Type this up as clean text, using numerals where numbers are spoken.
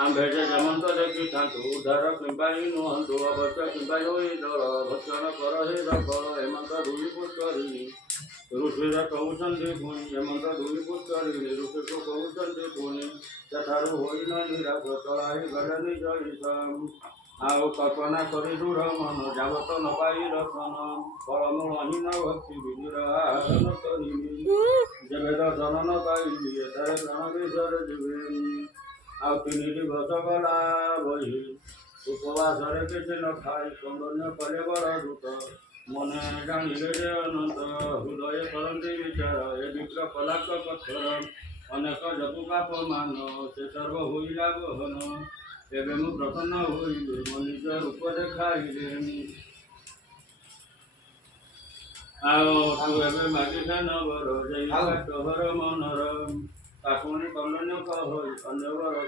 आम्भेजे जमंत देखि थांतु उद्धार किंबा नुहंतु अवश्य किंबा दल भक्षण कर हे रकर हेमंत दुई पुष्करिणी ऋषिर कहउछन्ति पुनि हेमंत दुई पुष्करिणी ऋषि को कहउछन्ति पुनि सेठारु होइन निराश चलाहि गले निज ईशान ଆଉ କଳ୍ପନା କରି ଦୃଢ଼ ମନ ଯାବତ ନ ପାଇ ରତନ ଫଳମୂଳହୀନ ଭକ୍ତି ବିଧିର ଆହରଣ କରିବି ଯେବେ ଦର୍ଶନ ନ ପାଇବି ଏଠାରେ ପ୍ରାଣ ବିସରେ ଯିବି ଆଉ ତିନିଟି ବର୍ଷ ଗଲା ବହି ଉପବାସରେ କିଛି ନ ଖାଇ ସୌନ୍ଦର୍ଯ୍ୟ କଲେ ବଡ଼ ଦୂତ ମନେ ଜାଣିଲେ ଯେ ଅନନ୍ତ ହୃଦୟ କରନ୍ତି ବିଚାର ଏ ବିପ୍ର କଲାକ ପଥର ଅନେକ ଜପୁ ପାପ ମାନ ସେ ସର୍ବ ହୋଇଲା ଗହନ ଏବେ ମୁଁ ପ୍ରସନ୍ନ ହୋଇଲି ମୋ ନିଜ ରୂପ ଦେଖାଇଲେ ଆଉ ତୁ ଏବେ ମାଗିଲେ ନବର ଯାଇ ତୋହର ମନର ତାକୁଣି କଲନ କହ ଅନ୍ୟ ବର